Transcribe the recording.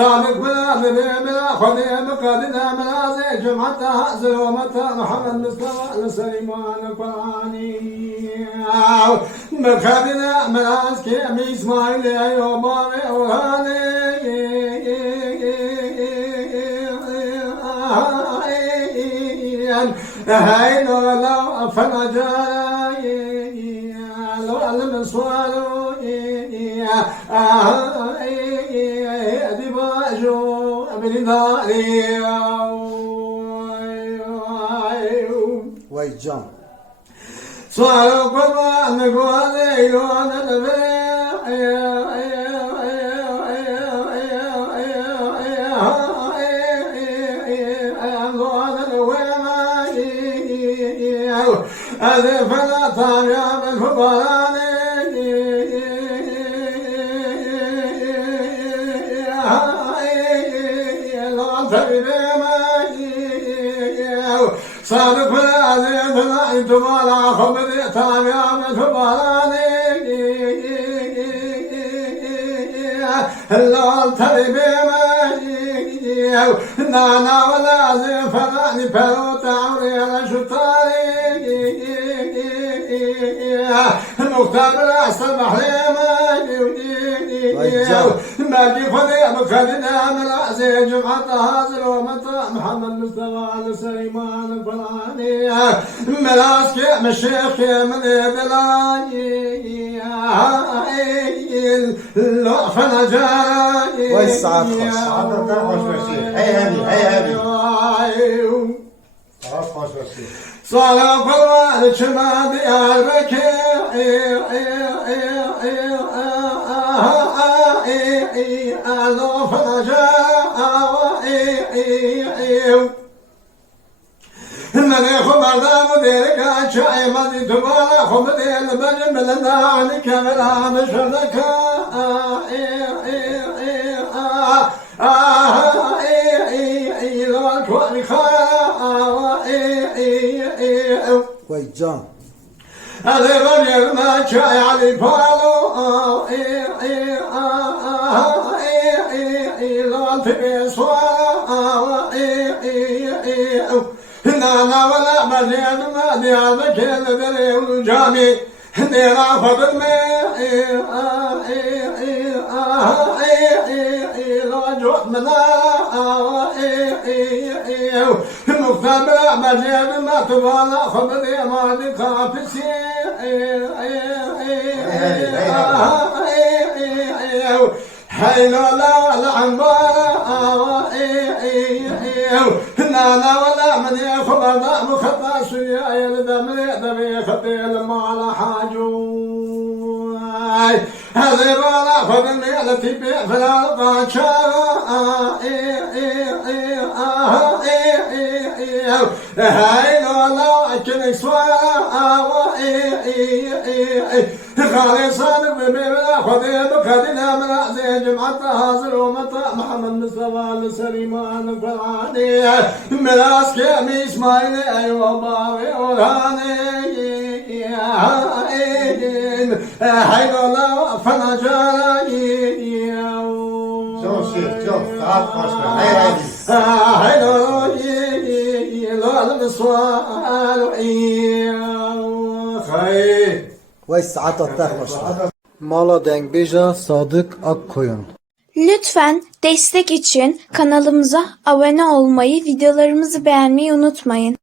صادق بلا خذي مقادنا منازل جمعة هازل ومتى محمد مصطفى لسليمان القرآني مقادنا مناز كيمي إسماعيل أيوب أوراني هاي لو فنجاي لو علم سوالو أدباجو أبن داري ويجان سوالو قبا نقوى ليلو نلبي هذا فلا طالع بالفضلاني صادق فلا فلا انتم على خبر طالع بالفضلاني هلا تربي نانا ولا زي فلا نفرو تعوري على شطاري المختار الأحسن محرمة باقي خذي مخذنا من أعزي جمعة هازل ومطا محمد مصطفى لسليمان الفلاني ملاسك مشيخ من إبلاي اللعفة نجاي ويسعد خوش هاي هذه خوش صلاة الله شما بقلبك الله فرجاء من خبر دام ديرك شاي ما دي تبالا خبر دير بجم لنا عنك ولا مشرك ويجان هذا الرجل ما شاي علي بالو نانا ولا مجين ما ديالك البري والجامي نيرا فضل رجوع منا مختبر مجين ما تبالا خبري ما دكافسي حيلو لا العنبار نانا ولا من يخبر ما مخبر سويا يلدمري دبي خبيل ما على حاجو هذه ولا خبرني التي بفلا القاشا هاي لولا أكل سوا خالصا بمبلا خذي بخدنا من أعزي جمعة هازل ومطا محمد مصطفى لسليمان الفلاني ملاس كيمي إسماعيل أيوب أوراني هاي لولا فنجاي شوف تعال خوش هاي لولا المسوال خير ويسعد خوش Mala Dengbeja Sadık Akkoyun. Lütfen destek için kanalımıza abone olmayı, videolarımızı beğenmeyi unutmayın.